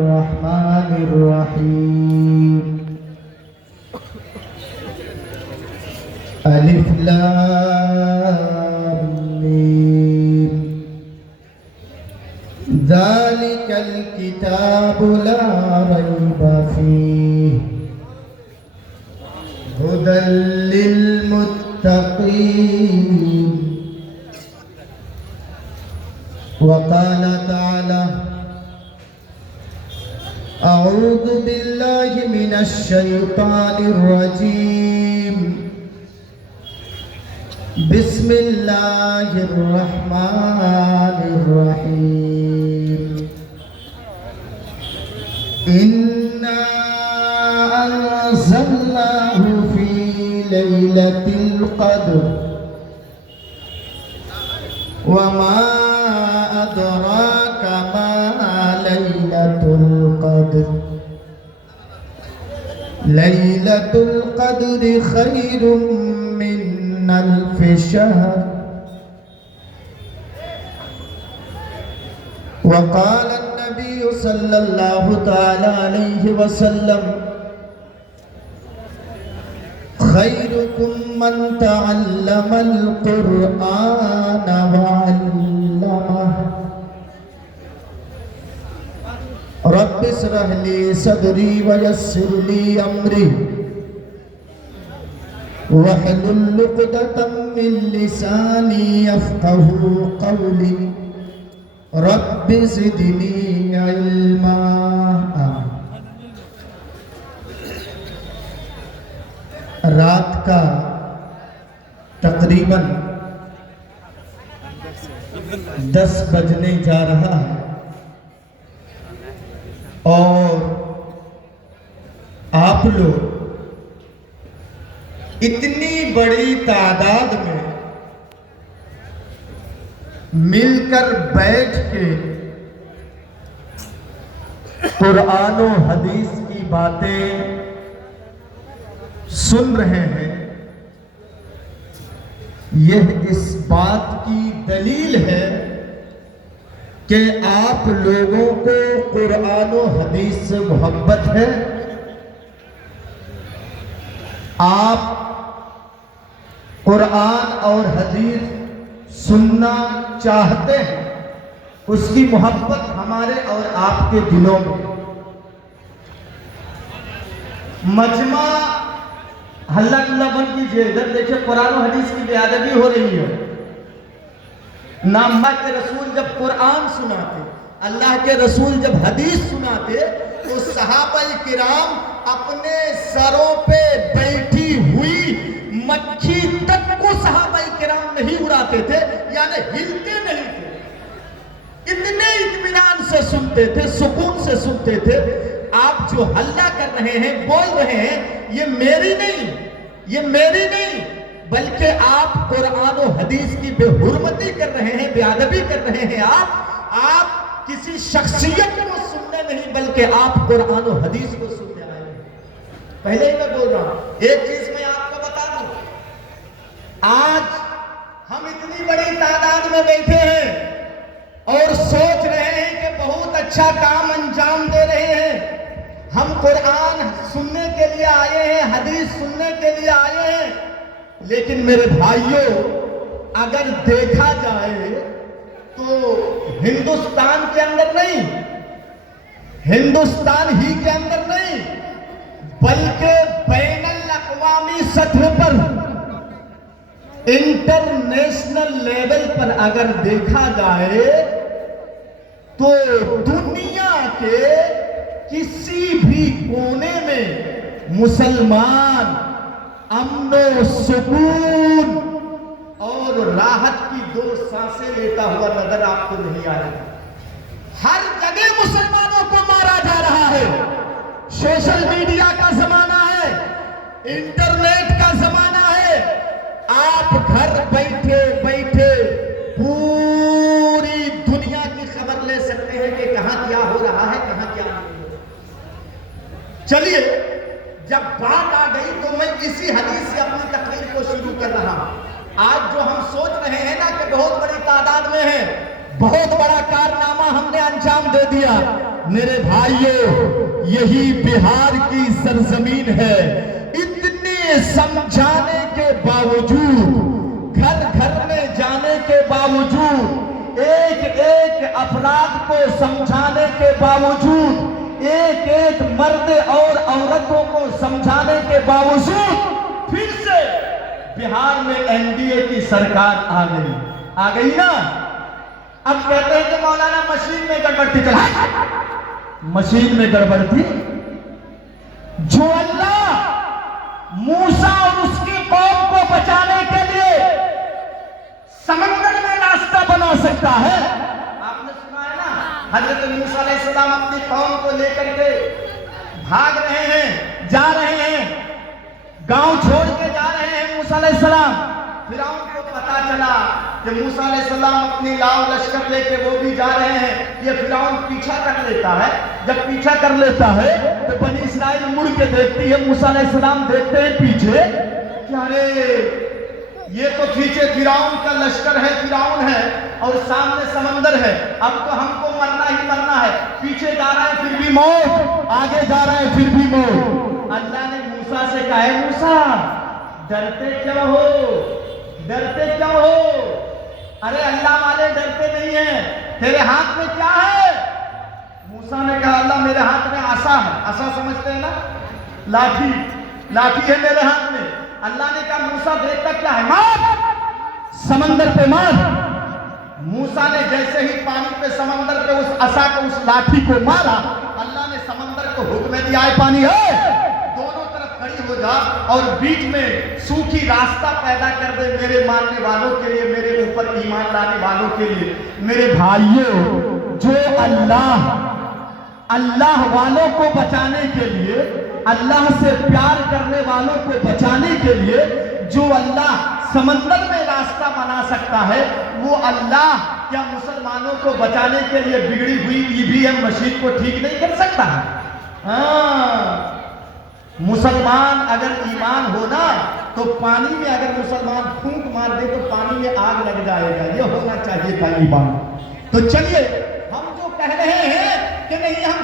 الرحمن الرحيم ألف لام ميم ذلك الكتاب لا ريب فيه هدى للمتقين. وقال تعالى أعوذ بالله من الشيطان الرجيم بسم الله الرحمن الرحيم إنا أنزلناه في ليلة القدر وما أدراك ما ليلة القدر ليلة القدر خير من ألف شهر. وقال النبي صلى الله تعالى عليه وسلم خيركم من تعلم القرآن وعلمه. رب اشرح لي صدري ويسر لي أمري واحلل عقدة من لساني يفقهوا قولي رب زدني علما. رات کا تقریباً 10 بجنے جا رہا ہے اور آپ لوگ اتنی بڑی تعداد میں مل کر بیٹھ کے قرآن و حدیث کی باتیں سن رہے ہیں. یہ اس بات کی دلیل ہے کہ آپ لوگوں کو قرآن و حدیث سے محبت ہے. آپ قرآن اور حدیث سننا چاہتے ہیں. اس کی محبت ہمارے اور آپ کے دلوں میں. مجمع ہلہ گلہ بند کیجئے. ادھر دیکھیں قرآن و حدیث کی بے ادبی ہو رہی ہے. اللہ کے رسول جب قرآن سناتے, اللہ کے رسول جب حدیث سناتے تو صحابہ کرام اپنے سروں پہ بیٹھی ہوئی مکھی تک کو صحابہ کرام نہیں اڑاتے تھے, یعنی ہلتے نہیں تھے. اتنے اطمینان سے سنتے تھے, سکون سے سنتے تھے. آپ جو ہلہ کر رہے ہیں, بول رہے ہیں, یہ میری نہیں بلکہ آپ قرآن و حدیث کی بے حرمتی کر رہے ہیں, بے ادبی کر رہے ہیں. آپ کسی شخصیت کو سننے نہیں بلکہ آپ قرآن و حدیث کو سننے آئے ہیں. پہلے ہی میں بول رہا ہوں, ایک چیز میں آپ کو بتا دوں. آج ہم اتنی بڑی تعداد میں بیٹھے ہیں اور سوچ رہے ہیں کہ بہت اچھا کام انجام دے رہے ہیں. ہم قرآن سننے کے لیے آئے ہیں, حدیث سننے کے لیے آئے ہیں. لیکن میرے بھائیوں, اگر دیکھا جائے تو ہندوستان کے اندر نہیں, ہندوستان ہی کے اندر نہیں بلکہ بین الاقوامی سطح پر, انٹرنیشنل لیول پر اگر دیکھا جائے تو دنیا کے کسی بھی کونے میں مسلمان امن و سکون اور راحت کی 2 سانسیں لیتا ہوا نظر آپ کو نہیں آ رہا. ہر جگہ مسلمانوں کو مارا جا رہا ہے. سوشل میڈیا کا زمانہ ہے, انٹرنیٹ کا زمانہ ہے. آپ گھر بیٹھے بیٹھے پوری دنیا کی خبر لے سکتے ہیں کہ کہاں کیا ہو رہا ہے, کہاں کیا نہیں ہو رہا. چلیے, جب بات آ گئی تو میں اسی حدیث سے اپنی تقریر کو شروع کر رہا ہوں. آج جو ہم سوچ رہے ہیں نا کہ بہت بڑی تعداد میں ہیں, بہت بڑا کارنامہ ہم نے انجام دے دیا. میرے بھائیوں یہی بہار کی سرزمین ہے. اتنے سمجھانے کے باوجود، گھر گھر میں جانے کے باوجود، ایک ایک افراد کو سمجھانے کے باوجود، ایک ایک مرد اور عورتوں کو سمجھانے کے باوجود پھر سے بہار میں این ڈی اے کی سرکار آ گئی نا. اب کہتے ہیں کہ مولانا مشین میں گڑبڑ تھی. مشین میں گڑبڑ تھی؟ جو اللہ موسیٰ اور اس کی قوم کو بچانے کے لیے سمندر میں راستہ بنا سکتا ہے. آپ نے سنا ہے نا حضرت موسیٰ علیہ السلام اپنی قوم کو لے کر کے بھاگ رہے ہیں، جا رہے ہیں، گاؤں چھوڑ کے جا رہے ہیں موسیٰ علیہ السلام. فرعون کو پتا چلا کہ موسیٰ علیہ السلام اپنی لاؤ لشکر لے کے وہ بھی جا رہے ہیں. یہ فرعون پیچھا کر لیتا ہے. جب پیچھا کر لیتا ہے تو بنی اسرائیل مڑ کے دیکھتی ہے، موسیٰ علیہ السلام دیکھتے ہیں پیچھے کہ ارے یہ تو پیچھے فرعون کا لشکر ہے، فرعون ہے اور سامنے سمندر ہے. اب تو ہم کو مرنا ہی مرنا ہے. پیچھے جا رہا ہے پھر بھی موت، آگے جا رہا ہے پھر بھی موت. اللہ نے موسیٰ سے کہا ہے موسیٰ ڈرتے کیوں ہو، ڈرتے کیوں ہو؟ ارے اللہ والے ڈرتے نہیں ہیں. تیرے ہاتھ میں کیا ہے؟ موسیٰ نے کہا اللہ میرے ہاتھ میں عصا ہے. عصا سمجھتے ہیں نا؟ لاٹھی، لاٹھی ہے میرے ہاتھ میں. اللہ نے کہا موسیٰ دیکھتا کیا ہے؟ مار، سمندر پہ مار. موسیٰ نے جیسے ہی پانی پہ سمندر پہ اس عصا کو، اس لاٹھی کو مارا، اللہ نے سمندر کو حکم دیا ہے پانی ہے دونوں طرف کھڑی ہو جا اور بیچ میں سوکھی راستہ پیدا کر دے میرے ماننے والوں کے لیے، میرے اوپر ایمان لانے والوں کے لیے. میرے بھائیوں جو اللہ والوں کو بچانے کے لیے، اللہ سے پیار کرنے والوں کو بچانے کے لیے جو اللہ سمندر میں راستہ بنا سکتا ہے، وہ اللہ کیا مسلمانوں کو بچانے کے لیے بگڑی ہوئی EVM مشین کو ٹھیک نہیں کر سکتا؟ ہاں، مسلمان اگر ایمان ہونا تو پانی میں اگر مسلمان پھونک مار دے تو پانی میں آگ لگ جائے گا. یہ ہونا چاہیے تھا ایمان. تو چلیے ہم جو کہہ رہے ہیں کہ نہیں ہم